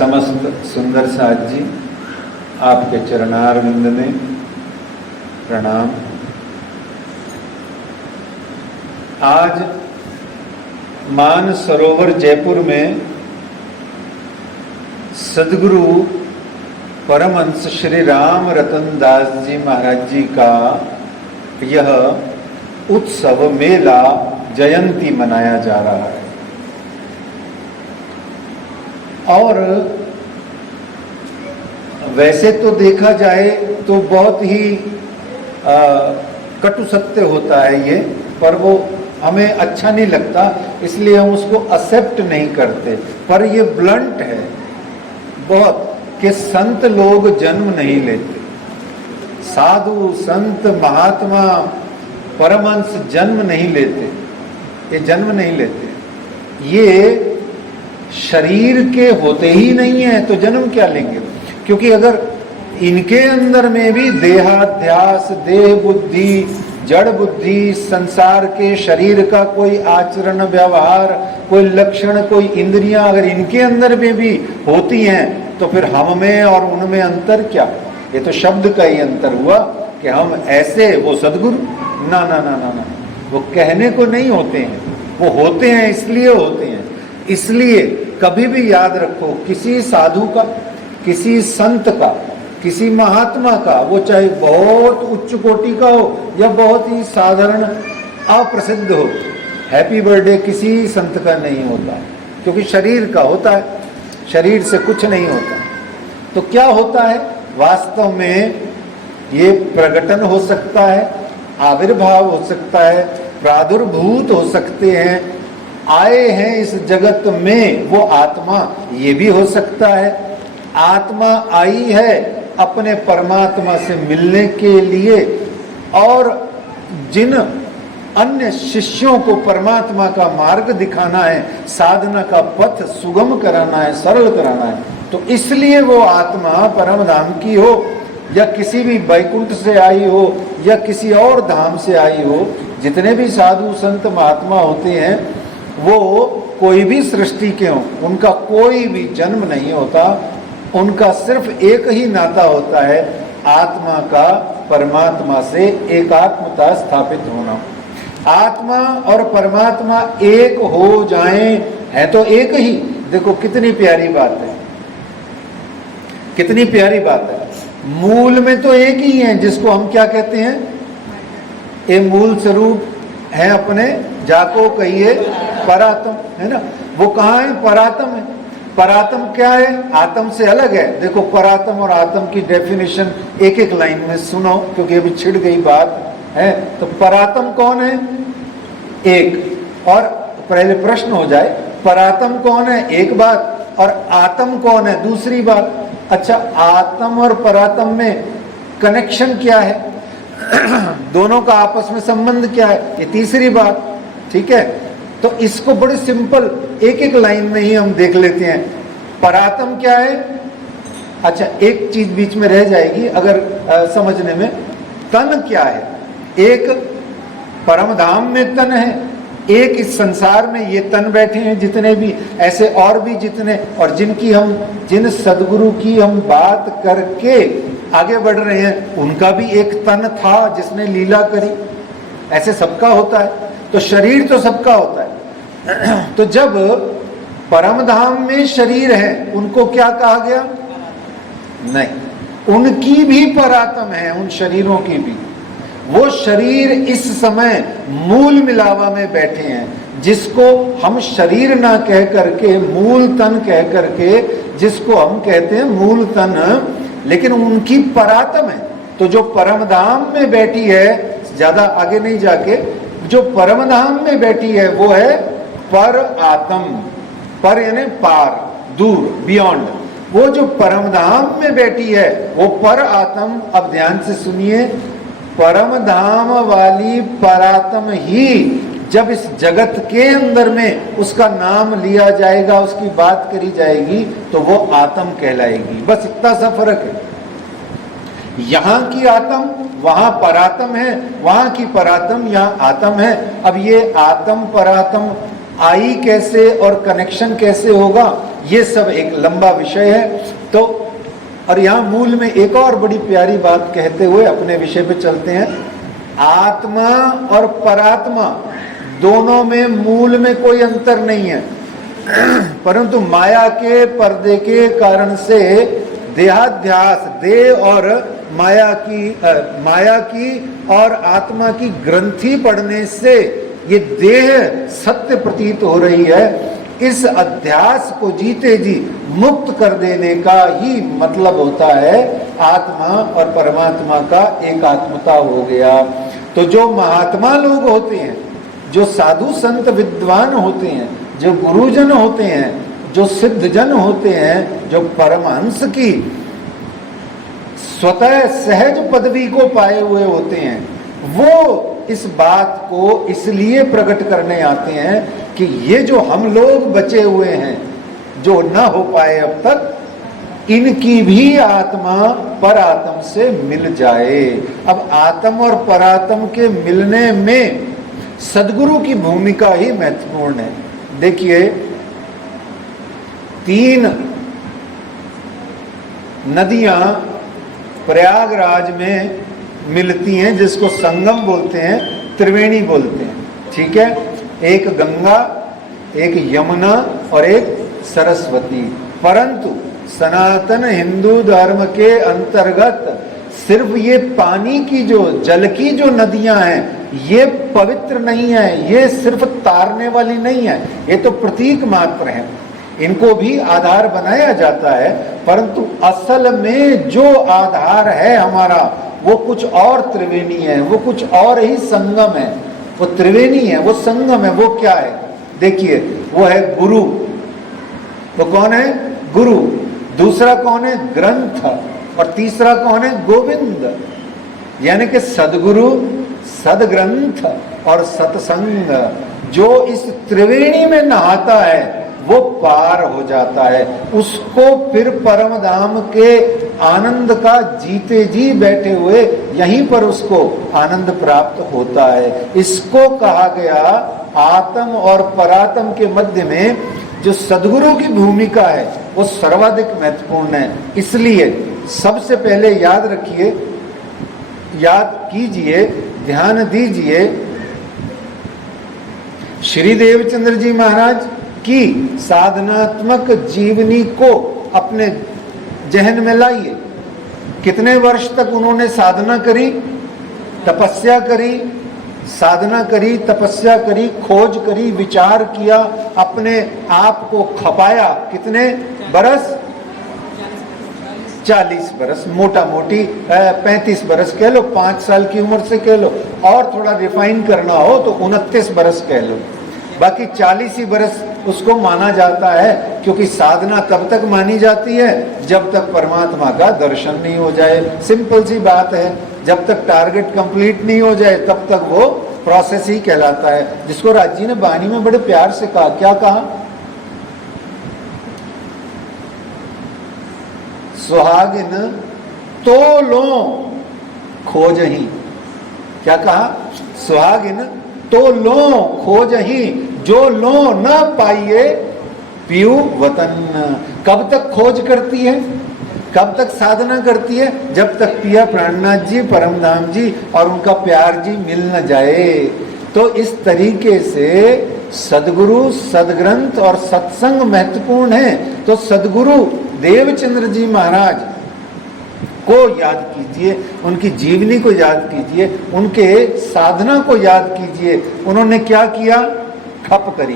समस्त सुंदर साथ जी, आपके चरणारविंद में प्रणाम। आज मानसरोवर जयपुर में सद्गुरु परमहंस श्री राम रतन दास जी महाराज जी का यह उत्सव मेला जयंती मनाया जा रहा है। और वैसे तो देखा जाए तो बहुत ही कटु सत्य होता है ये, पर वो हमें अच्छा नहीं लगता, इसलिए हम उसको एक्सेप्ट नहीं करते। पर ये ब्लंट है बहुत कि संत लोग जन्म नहीं लेते, साधु संत महात्मा परमहंस जन्म नहीं लेते, ये जन्म नहीं लेते। ये शरीर के होते ही नहीं है तो जन्म क्या लेंगे? क्योंकि अगर इनके अंदर में भी देहाध्यास, देह बुद्धि, जड़ बुद्धि, संसार के शरीर का कोई आचरण व्यवहार, कोई लक्षण, कोई इंद्रियां अगर इनके अंदर में भी होती हैं तो फिर हम में और उनमें अंतर क्या? ये तो शब्द का ही अंतर हुआ कि हम ऐसे, वो सद्गुरु ना ना ना ना ना, वो कहने को नहीं होते हैं, वो होते हैं इसलिए होते हैं। इसलिए कभी भी याद रखो, किसी साधु का, किसी संत का, किसी महात्मा का, वो चाहे बहुत उच्च कोटि का हो या बहुत ही साधारण अप्रसिद्ध हो, हैप्पी बर्थडे किसी संत का नहीं होता, क्योंकि शरीर का होता है, शरीर से कुछ नहीं होता। तो क्या होता है वास्तव में? ये प्रकटन हो सकता है, आविर्भाव हो सकता है, प्रादुर्भूत हो सकते हैं, आए हैं इस जगत में वो आत्मा, ये भी हो सकता है। आत्मा आई है अपने परमात्मा से मिलने के लिए, और जिन अन्य शिष्यों को परमात्मा का मार्ग दिखाना है, साधना का पथ सुगम कराना है, सरल कराना है, तो इसलिए वो आत्मा परम धाम की हो या किसी भी वैकुंठ से आई हो या किसी और धाम से आई हो, जितने भी साधु संत महात्मा होते हैं वो कोई भी सृष्टि के हों, उनका कोई भी जन्म नहीं होता, उनका सिर्फ एक ही नाता होता है, आत्मा का परमात्मा से एकात्मता स्थापित होना। आत्मा और परमात्मा एक हो जाएं, है तो एक ही। देखो कितनी प्यारी बात है, कितनी प्यारी बात है। मूल में तो एक ही है, जिसको हम क्या कहते हैं? ये मूल स्वरूप है अपने, जाको कहिए परात्म, है ना? वो कहाँ है? परात्म है। परात्म क्या है? आत्म से अलग है। देखो परात्म और आत्म की डेफिनेशन एक एक लाइन में सुनो, क्योंकि अभी छिड़ गई बात है। तो परात्म कौन है? एक। और पहले प्रश्न हो जाए, परात्म कौन है? एक बात। और आत्म कौन है? दूसरी बात। अच्छा, आत्म और परात्म में कनेक्शन क्या है? दोनों का आपस में संबंध क्या है? ये तीसरी बात। ठीक है, तो इसको बड़े सिंपल एक एक लाइन में ही हम देख लेते हैं। परात्म क्या है? अच्छा, एक चीज बीच में रह जाएगी अगर समझने में। तन क्या है? एक परम धाम में तन है, एक इस संसार में ये तन बैठे हैं जितने भी, ऐसे और भी जितने, और जिनकी हम, जिन सद्गुरु की हम बात करके आगे बढ़ रहे हैं, उनका भी एक तन था जिसने लीला करी। ऐसे सबका होता है, तो शरीर तो सबका होता है। तो जब परम धाम में शरीर है, उनको क्या कहा गया? नहीं, उनकी भी परात्म है, उन शरीरों की भी। वो शरीर इस समय मूल मिलावा में बैठे हैं, जिसको हम शरीर ना कह करके मूल तन कह करके, जिसको हम कहते हैं मूल तन, लेकिन उनकी परात्म है। तो जो परम धाम में बैठी है, ज्यादा आगे नहीं जाके, जो परम धाम में बैठी है वो है पर आत्म। पर यानी पार, दूर, बियॉन्ड। वो जो परम धाम में बैठी है वो पर आत्म। अब ध्यान से सुनिए, परम धाम वाली परात्म ही जब इस जगत के अंदर में उसका नाम लिया जाएगा, उसकी बात करी जाएगी, तो वो आत्म कहलाएगी। बस इतना सा फर्क है। यहाँ की आत्म वहां परात्म है, वहां की परात्म यहाँ आत्म है। अब ये आत्म परात्म आई कैसे और कनेक्शन कैसे होगा, ये सब एक लंबा विषय है। तो और यहाँ मूल में एक और बड़ी प्यारी बात कहते हुए अपने विषय पे चलते हैं। आत्मा और परात्मा दोनों में मूल में कोई अंतर नहीं है, परंतु माया के पर्दे के कारण से देहाध्यास, देह और माया की और आत्मा की ग्रंथि पड़ने से ये देह सत्य प्रतीत हो रही है। इस अध्यास को जीते जी मुक्त कर देने का ही मतलब होता है आत्मा और परमात्मा का एकात्मता हो गया। तो जो महात्मा लोग होते हैं, जो साधु संत विद्वान होते हैं, जो गुरुजन होते हैं, जो सिद्धजन होते हैं, जो परमहंस की स्वतः सहज पदवी को पाए हुए होते हैं, वो इस बात को इसलिए प्रकट करने आते हैं कि ये जो हम लोग बचे हुए हैं, जो न हो पाए अब तक, इनकी भी आत्मा परात्म से मिल जाए। अब आत्म और परात्म के मिलने में सदगुरु की भूमिका ही महत्वपूर्ण है। देखिए, 3 नदियां प्रयागराज में मिलती हैं, जिसको संगम बोलते हैं, त्रिवेणी बोलते हैं, ठीक है। एक गंगा, एक यमुना और एक सरस्वती। परंतु सनातन हिंदू धर्म के अंतर्गत सिर्फ ये पानी की जो जल की जो नदियां हैं, ये पवित्र नहीं है, ये सिर्फ तारने वाली नहीं है, ये तो प्रतीक मात्र है। इनको भी आधार बनाया जाता है, परंतु असल में जो आधार है हमारा, वो कुछ और त्रिवेणी है, वो कुछ और ही संगम है। वो त्रिवेणी है, वो संगम है। वो क्या है? देखिए, वो है गुरु। वो कौन है? गुरु। दूसरा कौन है? ग्रंथ। और तीसरा कौन है? गोविंद। यानी कि सदगुरु, सदग्रंथ और सत्संग। जो इस त्रिवेणी में नहाता है वो पार हो जाता है, उसको फिर परम धाम के आनंद का जीते जी बैठे हुए यहीं पर उसको आनंद प्राप्त होता है। इसको कहा गया आत्म और परात्म के मध्य में जो सदगुरु की भूमिका है वो सर्वाधिक महत्वपूर्ण है। इसलिए सबसे पहले याद रखिए, याद कीजिए, ध्यान दीजिए, श्री देवचंद्र जी महाराज की साधनात्मक जीवनी को अपने जहन में लाइए। कितने वर्ष तक उन्होंने साधना करी, तपस्या करी, साधना करी, तपस्या करी, खोज करी, विचार किया, अपने आप को खपाया। कितने बरस? 40 बरस, मोटा मोटी 35 बरस कह लो, 5 साल की उम्र से कह लो, और थोड़ा रिफाइन करना हो तो 29 बरस कह लो। बाकी 40 ही बरस उसको माना जाता है, क्योंकि साधना तब तक मानी जाती है जब तक परमात्मा का दर्शन नहीं हो जाए। सिंपल सी बात है, जब तक टारगेट कंप्लीट नहीं हो जाए तब तक वो प्रोसेस ही कहलाता है। जिसको राज जी ने वाणी में बड़े प्यार से कहा, क्या कहा? सुहागिन तो लो खोजही। क्या कहा? सुहागिन तो लो खोजही, जो लो न पाइए पियू वतन। कब तक खोज करती है, कब तक साधना करती है? जब तक पिया प्राणनाथ जी, परमधाम जी और उनका प्यार जी मिल न जाए। तो इस तरीके से सदगुरु, सदग्रंथ और सत्संग महत्वपूर्ण है। तो सदगुरु देवचंद्र जी महाराज को याद कीजिए, उनकी जीवनी को याद कीजिए, उनके साधना को याद कीजिए। उन्होंने क्या किया? खप करी।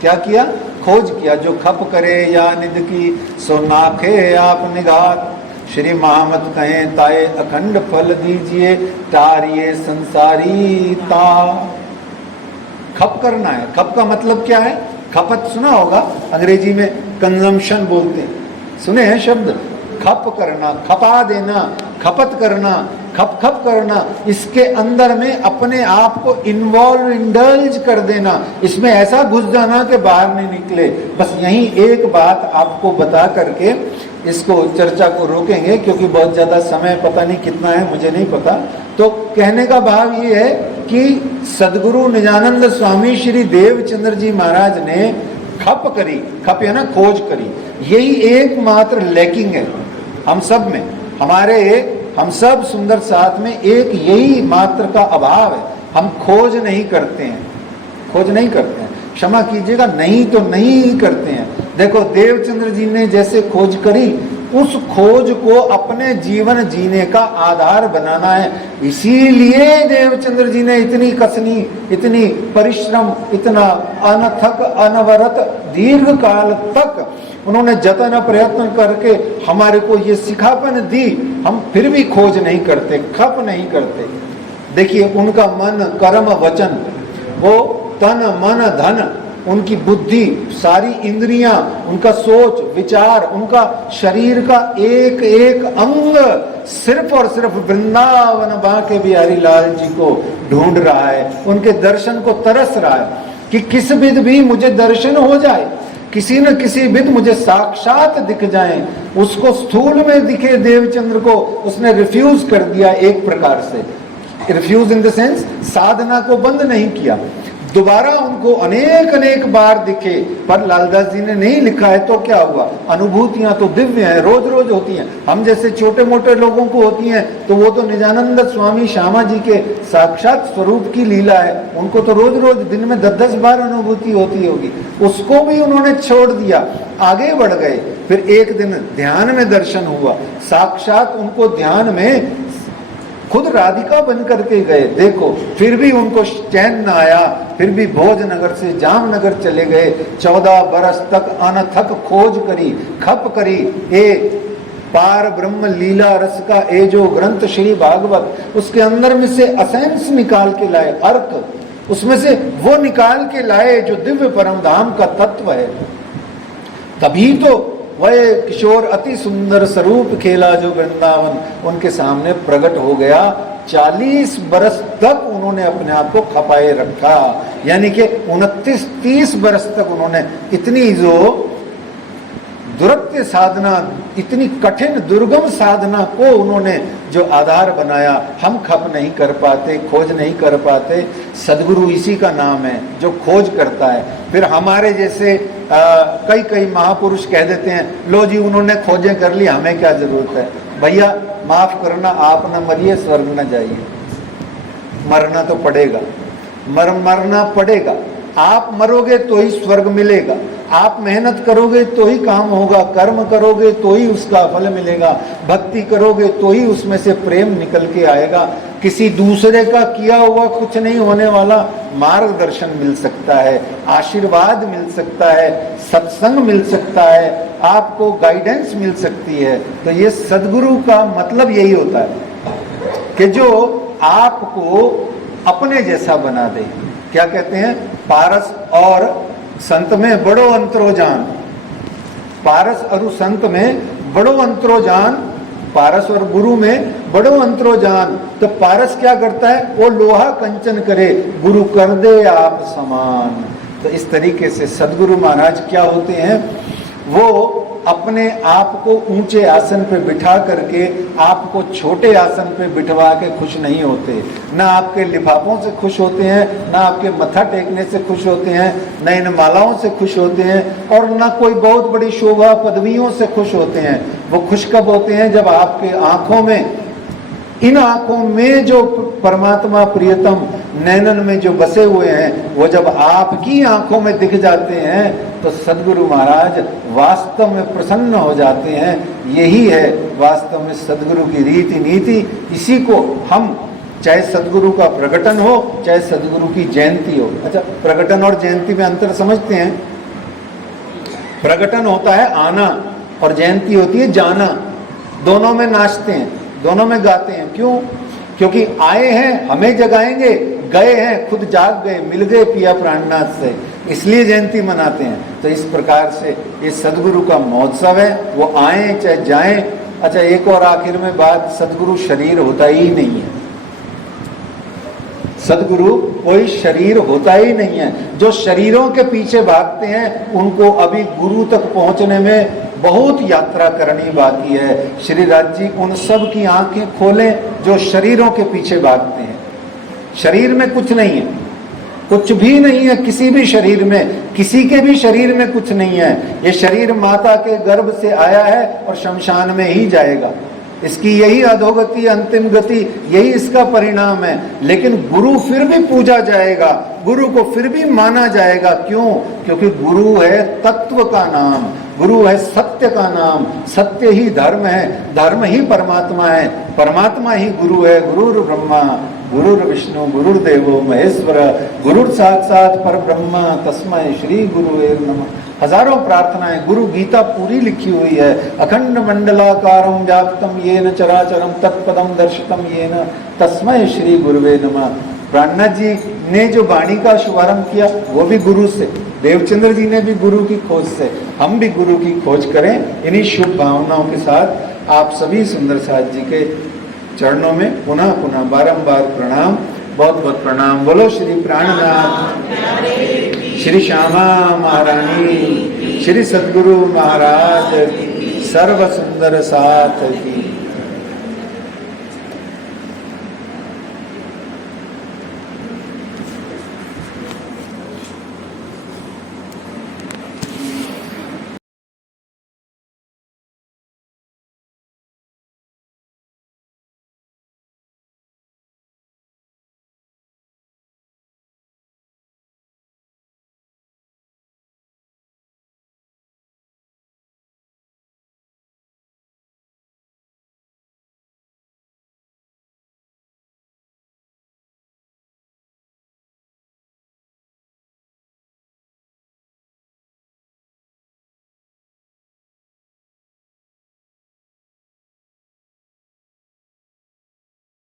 क्या किया? खोज किया। जो खप करे या निध की सो नाखे आप निगात। श्री महामत कहें ताए अखंड फल दीजिए, तारिये संसारी ता। खप करना है। खप का मतलब क्या है? खपत सुना होगा, अंग्रेजी में कंजम्पशन बोलते हैं, सुने हैं शब्द? खप करना, खपा देना, खपत करना, खप खप करना, इसके अंदर में अपने आप को इन्वॉल्व, इंडल्ज कर देना, इसमें ऐसा घुस जाना कि बाहर नहीं निकले। बस यही एक बात आपको बता करके इसको चर्चा को रोकेंगे, क्योंकि बहुत ज्यादा समय पता नहीं कितना है, मुझे नहीं पता। तो कहने का भाव ये है कि सदगुरु निजानंद स्वामी श्री देवचंद्र जी महाराज ने खप करी, खप है ना खोज करी, यही एकमात्र लैकिंग है हम सब में, हम सब सुंदर साथ में एक यही मात्र का अभाव है, हम खोज नहीं करते हैं, खोज नहीं करते हैं, क्षमा कीजिएगा, नहीं तो नहीं करते हैं। देखो देवचंद्र जी ने जैसे खोज करी, उस खोज को अपने जीवन जीने का आधार बनाना है। इसीलिए देवचंद्र जी ने इतनी कसनी, इतनी परिश्रम, इतना अनथक अनवरत दीर्घ काल तक उन्होंने जतन प्रयत्न करके हमारे को ये सिखापन दी। हम फिर भी खोज नहीं करते, खप नहीं करते। देखिए उनका मन कर्म वचन, वो तन मन धन, उनकी बुद्धि, सारी इंद्रियां, उनका सोच विचार, उनका शरीर का एक एक अंग सिर्फ और सिर्फ वृंदावन बांके बिहारी लाल जी को ढूंढ रहा है, उनके दर्शन को तरस रहा है कि किस विध भी मुझे दर्शन हो जाए, किसी न किसी विध मुझे साक्षात दिख जाए। उसको स्थूल में दिखे देवचंद्र को उसने रिफ्यूज कर दिया, एक प्रकार से रिफ्यूज इन द सेंस साधना को बंद नहीं किया। दोबारा उनको अनेक अनेक बार दिखे, पर लालदास जी ने नहीं लिखा है तो क्या हुआ, अनुभूतियां तो दिव्य हैं, रोज रोज होती हैं। हम जैसे छोटे मोटे लोगों को होती हैं तो वो तो निजानंद स्वामी श्यामा जी के साक्षात स्वरूप की लीला है, उनको तो रोज रोज दिन में 10-10 बार अनुभूति होती होगी। उसको भी उन्होंने छोड़ दिया, आगे बढ़ गए। फिर एक दिन ध्यान में दर्शन हुआ, साक्षात उनको ध्यान में खुद राधिका बन करके गए। देखो फिर भी उनको चैन न आया, फिर भी भोजनगर से जामनगर चले गए। 14 बरस तक अनथक खोज करी, खप करी। ए पार ब्रह्म लीला रस का ए जो ग्रंथ श्री भागवत, उसके अंदर में से असेंस निकाल के लाए, अर्क उसमें से वो निकाल के लाए जो दिव्य परम धाम का तत्व है। तभी तो वह किशोर अति सुंदर स्वरूप खेला जो वृंदावन उनके सामने प्रकट हो गया। 40 बरस तक उन्होंने अपने आप को खपाए रखा, यानी कि 29-30 बरस तक उन्होंने इतनी जो दुरत्य साधना, इतनी कठिन दुर्गम साधना को उन्होंने जो आधार बनाया। हम खप नहीं कर पाते, खोज नहीं कर पाते। सदगुरु इसी का नाम है जो खोज करता है। फिर हमारे जैसे कई महापुरुष कह देते हैं, लो जी उन्होंने खोजें कर ली, हमें क्या जरूरत है। भैया माफ करना, आप न मरिए स्वर्ग न जाइए, मरना तो पड़ेगा, मरना पड़ेगा। आप मरोगे तो ही स्वर्ग मिलेगा, आप मेहनत करोगे तो ही काम होगा, कर्म करोगे तो ही उसका फल मिलेगा, भक्ति करोगे तो ही उसमें से प्रेम निकल के आएगा। किसी दूसरे का किया हुआ कुछ नहीं होने वाला। मार्गदर्शन मिल सकता है, आशीर्वाद मिल सकता है, सत्संग मिल सकता है, आपको गाइडेंस मिल सकती है। तो ये सदगुरु का मतलब यही होता है कि जो आपको अपने जैसा बना दे। क्या कहते हैं, पारस और संत में बड़ो अंतरो जान, पारस और संत में बड़ो अंतरो जान, पारस और गुरु में बड़ो अंतरो जान। तो पारस क्या करता है, वो लोहा कंचन करे, गुरु कर दे आप समान। तो इस तरीके से सदगुरु महाराज क्या होते हैं, वो अपने आप को ऊंचे आसन पे बिठा करके आपको छोटे आसन पे बिठवा के खुश नहीं होते। ना आपके लिफाफों से खुश होते हैं, ना आपके मत्था टेकने से खुश होते हैं, न इन मालाओं से खुश होते हैं, और ना कोई बहुत बड़ी शोभा पदवियों से खुश होते हैं। वो खुश कब होते हैं, जब आपके आंखों में, इन आंखों में जो परमात्मा प्रियतम नैनन में जो बसे हुए हैं, वो जब आपकी आंखों में दिख जाते हैं तो सदगुरु महाराज वास्तव में प्रसन्न हो जाते हैं। यही है वास्तव में सदगुरु की रीति नीति। इसी को हम, चाहे सदगुरु का प्रकटन हो चाहे सदगुरु की जयंती हो। अच्छा, प्रकटन और जयंती में अंतर समझते हैं। प्रकटन होता है आना और जयंती होती है जाना। दोनों में नाचते हैं, दोनों में गाते हैं। क्यों? क्योंकि आए हैं हमें जगाएंगे, गए हैं खुद जाग गए, मिल गए पिया प्राणनाथ से, इसलिए जयंती मनाते हैं। तो इस प्रकार से ये सदगुरु का महोत्सव है, वो आए चाहे जाएं। अच्छा, एक और आखिर में बात, सदगुरु शरीर होता ही नहीं है। सदगुरु कोई शरीर होता ही नहीं है। जो शरीरों के पीछे भागते हैं उनको अभी गुरु तक पहुंचने में बहुत यात्रा करनी बाकी है। श्री राज जी उन सब की आंखें खोलें जो शरीरों के पीछे भागते हैं। शरीर में कुछ नहीं है, कुछ भी नहीं है किसी भी शरीर में। किसी के भी शरीर में कुछ नहीं है। ये शरीर माता के गर्भ से आया है और शमशान में ही जाएगा। इसकी यही अधोगति, अंतिम गति, यही इसका परिणाम है। लेकिन गुरु फिर भी पूजा जाएगा, गुरु को फिर भी माना जाएगा। क्यों? क्योंकि गुरु है तत्व का नाम, गुरु है सत्य का नाम। सत्य ही धर्म है, धर्म ही परमात्मा है, परमात्मा ही गुरु है। गुरुर् ब्रह्मा गुरुर् विष्णु गुरुर्देवो महेश्वर गुरुर् साक्षात परब्रह्म तस्मै श्री गुरुवे नमः। हजारों प्रार्थनाएं, गुरु गीता पूरी लिखी हुई है। अखंड मंडलाकारं व्याप्तम येन चराचरम तत्पदम दर्शितम येन तस्मै श्री गुरुवे नमः। प्राणनाथ जी ने जो वाणी का शुभारंभ किया वो भी गुरु से, देवचंद्र जी ने भी गुरु की खोज से, हम भी गुरु की खोज करें। इन्हीं शुभ भावनाओं के साथ आप सभी सुंदर साथ जी के चरणों में पुनः पुनः बारंबार प्रणाम, बहुत बहुत प्रणाम। बोलो श्री प्राणनाथ, श्री श्यामा महारानी, श्री सद्गुरु महाराज, सर्व सुंदर साथ की।